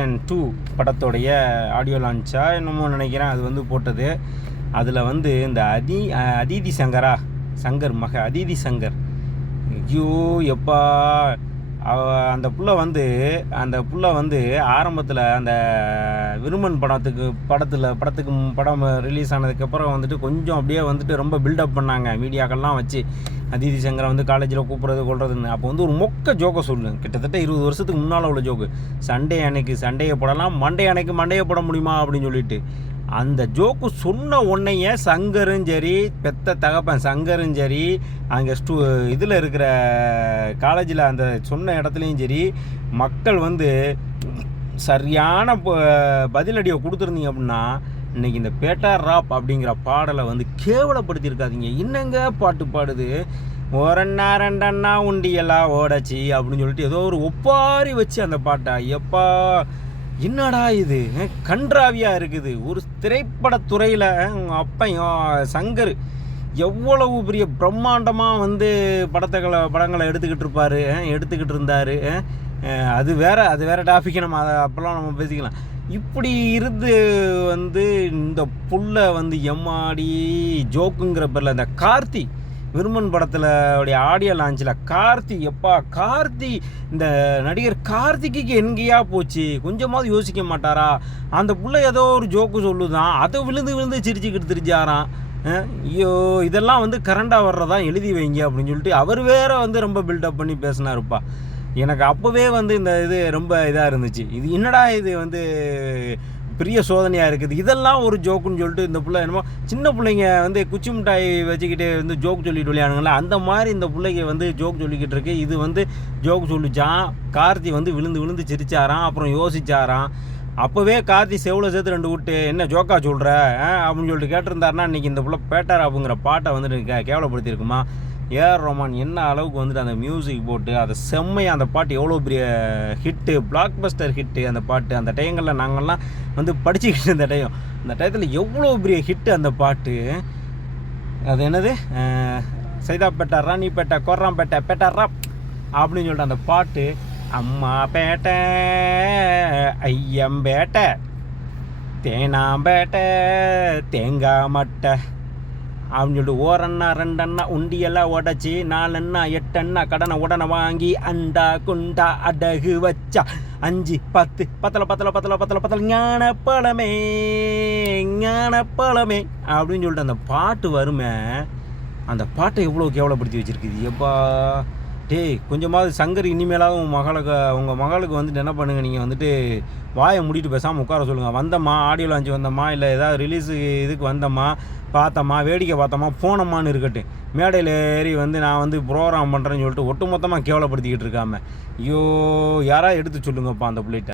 என் two படத்தோடைய audio லான்ச்சா என்னமோ நினைக்கிறேன். அது வந்து போட்டது. அதில் வந்து இந்த அதி அதிதி சங்கரா சங்கர் மக அதிதி சங்கர். ஐயோ எப்பா. அவ அந்த புள்ள வந்து அந்த புள்ள வந்து ஆரம்பத்தில் அந்த விருமன் படத்துக்கு படத்தில் படத்துக்கு படம் ரிலீஸ் ஆனதுக்கப்புறம் வந்துட்டு கொஞ்சம் அப்படியே வந்துட்டு ரொம்ப பில்டப் பண்ணாங்க. மீடியாக்கள்லாம் வச்சு அதிதி சங்கரை வந்து காலேஜில் கூப்பிட்றது கொள்றதுன்னு அப்போ வந்து ஒரு மொக்க ஜோக்கை சொல்லு. கிட்டத்தட்ட இருபது வருஷத்துக்கு முன்னால் உள்ள ஜோக்கு சண்டே அன்னைக்கு சண்டையை போடலாம் மண்டே அன்னைக்கு மண்டையை போட முடியுமா அப்படின்னு சொல்லிட்டு. அந்த ஜோக்கு சொன்ன உன்னையே சங்கரும் சரி பெத்த தகப்பன் சங்கரும் சரி அங்கே ஸ்டூ இதில் இருக்கிற காலேஜில் அந்த சொன்ன இடத்துலையும் சரி மக்கள் வந்து சரியான ப- பதிலடியை கொடுத்துருந்தீங்க அப்படின்னா இன்னைக்கு இந்த பேட்டா ராப் அப்படிங்கிற பாடலை வந்து கேவலப்படுத்தியிருக்காதீங்க. என்னங்க பாட்டு பாடுது? ஒரண்ணா ரெண்டண்ணா உண்டியெல்லாம் ஓடச்சி அப்படின்னு சொல்லிட்டு ஏதோ ஒரு ஒப்பாரி வச்சு அந்த பாட்டை எப்பா என்னடா இது? கன்றாவியாக இருக்குது. ஒரு திரைப்படத்துறையில் உங்கள் அப்பையும் சங்கர் எவ்வளவு பெரிய பிரம்மாண்டமாக வந்து படத்தைகளை படங்களை எடுத்துக்கிட்டு இருப்பார் எடுத்துக்கிட்டு இருந்தார் அது வேற அது வேற டாபிக் நம்ம அதை அப்போல்லாம் நம்ம பேசிக்கலாம். இப்படி இருந்து வந்து இந்த புல்ல வந்து எம்மாடி ஜோக்குங்கிற பேரில் இந்த கார்த்தி விருமன் படத்தில் உடைய ஆடியோ லான்ச்சில் கார்த்தி எப்பா கார்த்தி இந்த நடிகர் கார்த்திக்கு எங்கேயா போச்சு? கொஞ்சமாவது யோசிக்க மாட்டாரா? அந்த பிள்ளை ஏதோ ஒரு ஜோக்கு சொல்லுதான். அதை விழுந்து விழுந்து சிரிச்சுக்கிட்டு திரிஞ்சாராம். ஐயோ இதெல்லாம் வந்து கரண்டாக வர்றதா எழுதி வைங்க அப்படின்னு சொல்லிட்டு அவர் வேற வந்து ரொம்ப பில்டப் பண்ணி பேசினாருப்பா. எனக்கு அப்போவே வந்து இந்த இது ரொம்ப இதாக இருந்துச்சு. இது என்னடா இது வந்து பெரிய சோதனையாக இருக்குது. இதெல்லாம் ஒரு ஜோக்குன்னு சொல்லிட்டு இந்த பிள்ளை என்னமோ சின்ன பிள்ளைங்க வந்து குச்சி மிட்டாய் வச்சுக்கிட்டு வந்து ஜோக் சொல்லிட்டு விளையாடுங்களா அந்த மாதிரி இந்த பிள்ளைங்க வந்து ஜோக் சொல்லிக்கிட்டு இருக்கு. இது வந்து ஜோக் சொல்லிச்சான் கார்த்தி வந்து விழுந்து விழுந்து சிரிச்சாராம் அப்புறம் யோசிச்சாராம். அப்போவே கார்த்தி செவ்வளோ சேர்த்து ரெண்டு விட்டு என்ன ஜோக்கா சொல்கிற அப்படின்னு சொல்லிட்டு கேட்டிருந்தாருன்னா இன்றைக்கி இந்த பிள்ளை பேட்டார் அப்படிங்கிற பாட்டை வந்துட்டு கேவலப்படுத்தியிருக்குமா? ஏஆர் ரோமான் என்ன அளவுக்கு வந்துட்டு அந்த மியூசிக் போட்டு அதை செம்மையாக அந்த பாட்டு எவ்வளோ பெரிய ஹிட்டு பிளாக் பஸ்டர் ஹிட்டு அந்த பாட்டு அந்த டைங்களில் நாங்கள்லாம் வந்து படிச்சுக்கிட்டு இருந்த டைம் அந்த டயத்தில் எவ்வளோ பெரிய ஹிட்டு அந்த பாட்டு? அது என்னது? அஹ், சைதாப்பேட்டை ராணிப்பேட்டை கொர்ராம்பேட்டை பேட்டை ராப் அப்படின்னு சொல்லிட்டு அந்த பாட்டு அம்மா பேட்டை ஐயம்பேட்டை தேனாம்பேட்டை தேங்காய் மட்டை அப்படின்னு சொல்லிட்டு ஓரண்ணா ரெண்டண்ணா உண்டியெல்லாம் உடச்சி நாலண்ணா எட்டண்ணா கடனை உடனே வாங்கி அண்டா குண்டா அடகு வச்சா. அஞ்சு பத்து பத்தல பத்தலை பத்தல பத்தலை பத்தல ஞான பழமே ஞான பழமே அப்படின்னு சொல்லிட்டு அந்த பாட்டு வருமே அந்த பாட்டை எவ்வளோ கேவலப்படுத்தி வச்சுருக்குது. எப்பா டேய் கொஞ்சமாவது சங்கர் இனிமேலாவது உங்கள் மகளுக்கு உங்கள் மகளுக்கு வந்துட்டு என்ன பண்ணுங்கள் நீங்கள் வந்துட்டு வாயை மூடிட்டு பேசாமல் உட்கார சொல்லுங்கள் வந்தம்மா ஆடியோ லான்ச் வந்தம்மா இல்லை ஏதாவது ரிலீஸு இதுக்கு வந்தம்மா பார்த்தம்மா வேடிக்கை பார்த்தம்மா போனம்மான்னு இருக்கட்டும். மேடையில் ஏறி வந்து நான் வந்து ப்ரோக்ராம் பண்ணுறேன்னு சொல்லிட்டு ஒட்டு மொத்தமாக கேவலப்படுத்திக்கிட்டு இருக்காம. ஐயோ யாராவது எடுத்து சொல்லுங்கப்பா அந்த பிள்ளைகிட்ட.